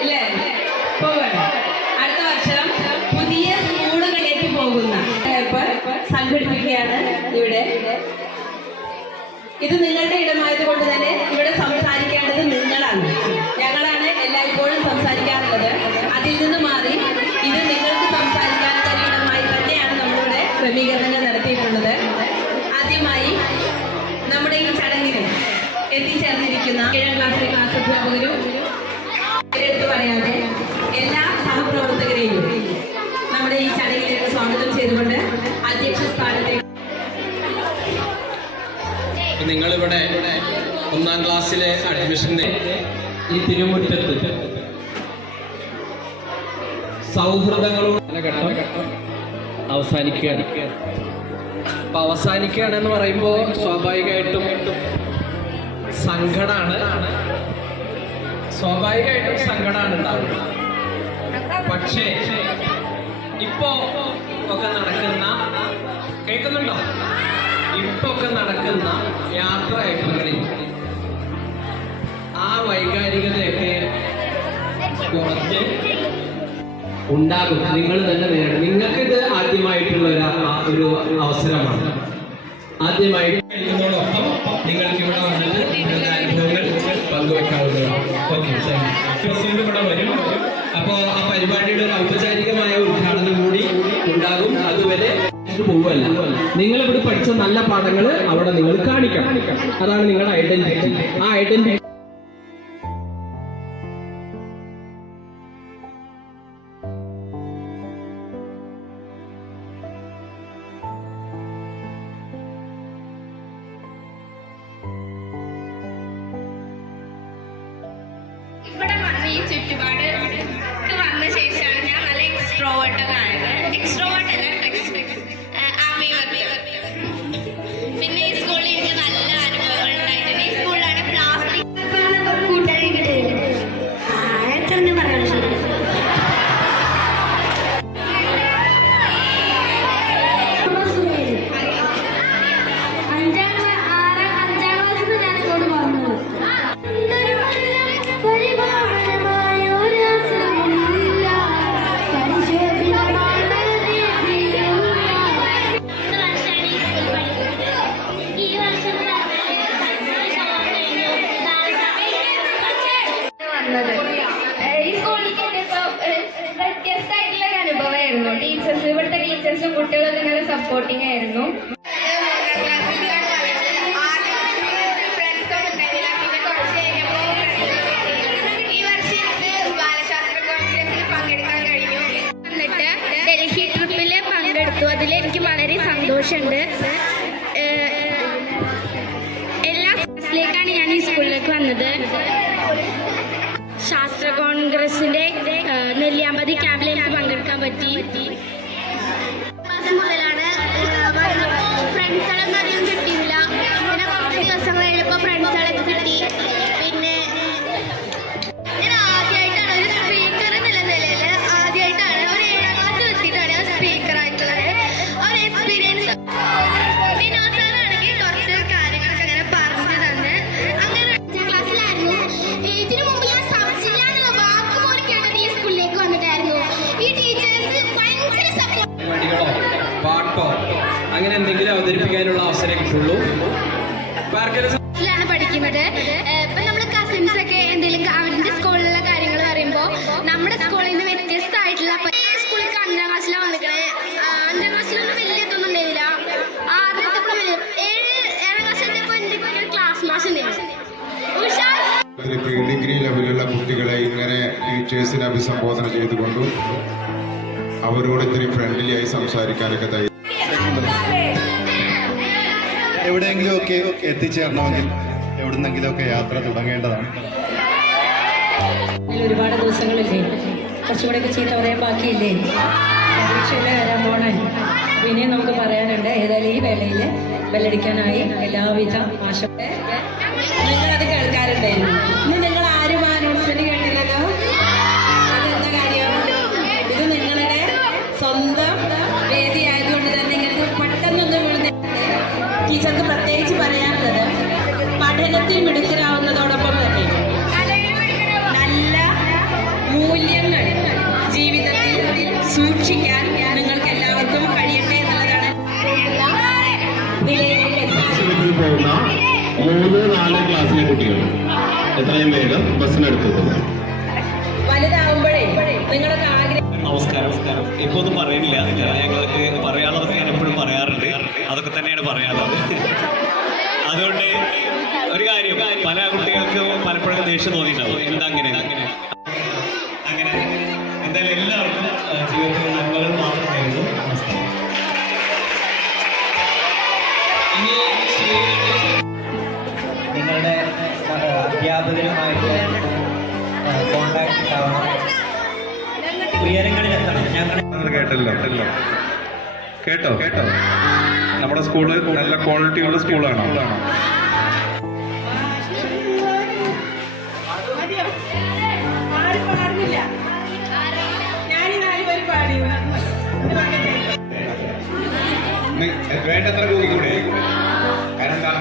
അല്ലേ? പോവാണ് അടുത്ത വർഷം പുതിയ സ്കൂളുകളിലേക്ക് പോകുന്ന സംഘടിപ്പിക്കുകയാണ് ഇവിടെ. ഇത് നിങ്ങളുടെ ഇടമായത് കൊണ്ട് തന്നെ ഇവിടെ സംസാരിക്കേണ്ടത് നിങ്ങളാണ്. ഞങ്ങളാണ് എല്ലായ്പ്പോഴും സംസാരിക്കാറുള്ളത്. അതിൽ നിന്ന് മാറി ഇത് നിങ്ങൾക്ക് സംസാരിക്കാനുള്ള ഇടമായി തന്നെയാണ് നമ്മളിവിടെ ക്രമീകരണങ്ങൾ നടത്തിയിട്ടുള്ളത്. ആദ്യമായി നമ്മുടെ ഈ ചടങ്ങിന് എത്തിച്ചേർന്നിരിക്കുന്ന ഏഴാം ക്ലാസ്സിലെ ക്ലാസ് അധ്യാപകരും എടുത്തു പറയാതെ എല്ലാ സഹപ്രവർത്തകരെയും നമ്മുടെ ഈ ചടങ്ങിലേക്ക് സ്വാഗതം ചെയ്തുകൊണ്ട് അധ്യക്ഷ സ്ഥാനത്തേക്ക് നിങ്ങളിവിടെ ഒന്നാം ക്ലാസ്സിലെ അഡ്മിഷന്റെ ഈ തിരുമുറ്റത്ത് സൗഹൃദങ്ങളും അവസാനിക്കുകയാണ്. അപ്പൊ അവസാനിക്കുകയാണെന്ന് പറയുമ്പോൾ സ്വാഭാവികമായിട്ടും സങ്കടാണ്. സ്വാഭാവികമായിട്ടും സങ്കടമാണ് ഉണ്ടാവുന്നത് പക്ഷേ ഇപ്പോ ഒക്കെ നടക്കുന്ന കേൾക്കുന്നുണ്ടോ? ഇപ്പൊ ഒക്കെ നടക്കുന്ന യാത്രയപ്പങ്ങളിൽ ആ വൈകാരികതയൊക്കെ കുറച്ച് ഉണ്ടാകും. നിങ്ങൾ തന്നെ നേരിടും നിങ്ങൾക്ക് ഇത് ആദ്യമായിട്ടുള്ള ഒരു അവസരമാണ്. ആദ്യമായിട്ട് നിങ്ങൾക്ക് ഇവിടെ വന്നിട്ട് പ്രസിഡന്റ് ഇവിടെ വരും. അപ്പോ ആ പരിപാടിയുടെ ഒരു ഔപചാരികമായ ഉദ്ഘാടനം കൂടി ഉണ്ടാകും. അതുവരെ പോവല്ല നിങ്ങൾ ഇവിടെ പഠിച്ച നല്ല പാഠങ്ങൾ അവിടെ നിങ്ങൾ കാണിക്കണം. അതാണ് നിങ്ങളുടെ ഐഡന്റിറ്റി ആ ഐഡന്റിറ്റി ഇവിടെ ചുറ്റുപാട് വന്ന ശേഷമാണ് ഞാൻ നല്ല എക്സ്ട്രോവേർട്ട് ആയത്. എക്സ്ട്രോവേർട്ട് അല്ല ഏഹ് ഈ സ്കൂളിലേക്ക് എത്തിയപ്പോ വ്യത്യസ്തമായിട്ടുള്ള ഒരു അനുഭവമായിരുന്നു. ടീച്ചേഴ്സ് ഇവിടുത്തെ ടീച്ചേഴ്സും കുട്ടികളും നല്ല സപ്പോർട്ടിങ് ആയിരുന്നു. ഡൽഹി എല്ലാ ക്ലാസ്സിലേക്കാണ് ഞാൻ ഈ സ്കൂളിലേക്ക് വന്നത്. കോൺഗ്രസിന്റെ നെല്ലിയാമ്പതി ക്യാമ്പിൽ എനിക്ക് പങ്കെടുക്കാൻ പറ്റി. ാണ് പഠിക്കുന്നത്. ഇപ്പൊ നമ്മൾ കസിൻസ് ഒക്കെ എന്തെങ്കിലും അവരുടെ സ്കൂളിലുള്ള കാര്യങ്ങൾ പറയുമ്പോ നമ്മുടെ സ്കൂളിൽ നിന്ന് വ്യത്യസ്തമായിട്ടുള്ള സ്കൂളിൽ അഞ്ചാം ക്ലാസ്സിലാണ് വന്നിക്കണേ അഞ്ചാം ക്ലാസ്സിലൊന്നും വലിയ ഇതൊന്നും ഉണ്ടായില്ല ആദ്യത്തെ ഏഴ് ഏഴാം ക്ലാസ്സിലെത്തിയപ്പോൾ എന്റെ ഒരു ക്ലാസ് മാഷ് ഡിഗ്രി ലെവലിലുള്ള കുട്ടികളെ ഇങ്ങനെ ടീച്ചേഴ്സിനെ അഭിസംബോധന ചെയ്തുകൊണ്ടും അവരോട് ഇത്തിരി ഫ്രണ്ട്ലി ആയി സംസാരിക്കാനൊക്കെ തയ്യാറാണ് എവിടെയെങ്കിലുമൊക്കെ എത്തിച്ചേരണമെങ്കിൽ എവിടുന്നെങ്കിലുമൊക്കെ യാത്ര തുടങ്ങേണ്ടതാണ്. ഒരുപാട് ദിവസങ്ങളില്ലേ? കുറച്ചുകൂടെ ഒക്കെ ചീത്ത പറയാൻ ബാക്കിയില്ലേ? പരീക്ഷയിലെ വരാൻ പോണേ. പിന്നെ നമുക്ക് പറയാനുണ്ട്. ഏതായാലും ഈ വേളയിൽ ബെല്ലടിക്കാനായി എല്ലാവിധ ആശ നിങ്ങളത് കേൾക്കാറുണ്ടായിരുന്നു പറയാനുള്ളത് പഠനത്തിൽ മിടുക്കരാവുന്നതോടൊപ്പം തന്നെ നല്ല മൂല്യങ്ങൾ ജീവിതത്തിൽ സൂക്ഷിക്കാൻ നിങ്ങൾക്ക് എല്ലാവർക്കും കഴിയട്ടെ എന്നുള്ളതാണ് പോകുന്ന മൂന്ന് നാല് ക്ലാസ്സിലെ കുട്ടികൾ. എത്രയും വേഗം ബസ്സിനടുത്ത് പോകും വലുതാവുമ്പോഴേ നിങ്ങളൊക്കെ ആഗ്രഹം നമസ്കാരം. ഇപ്പോൾ ഒന്നും പറയുന്നില്ല. ഞങ്ങൾക്ക് പല കുട്ടികൾക്ക് പലപ്പോഴും ദേഷ്യം തോന്നിയിട്ടുണ്ടാവും. എന്താ അങ്ങനെ? അങ്ങനെ. അങ്ങനെ. എന്തായാലും എല്ലാവർക്കും ജീവിതത്തിൽ നന്മകൾ മാത്രമായിരുന്നു നമസ്കാരം. നിങ്ങളുടെ അധ്യാപകരുമായിട്ട് കോണ്ടാക്ട് ഉണ്ടാവണം ഉയരങ്ങളിലെത്തണം ഞങ്ങൾ കേട്ടല്ലോ. കേട്ടല്ലോ. കേട്ടോ? കേട്ടോ നമ്മുടെ സ്കൂൾ നല്ല ക്വാളിറ്റിയുള്ള സ്കൂളാണ്. സ്കൂളാണോ വേണ്ടത്ര കൂടെ കാരണം എന്താ?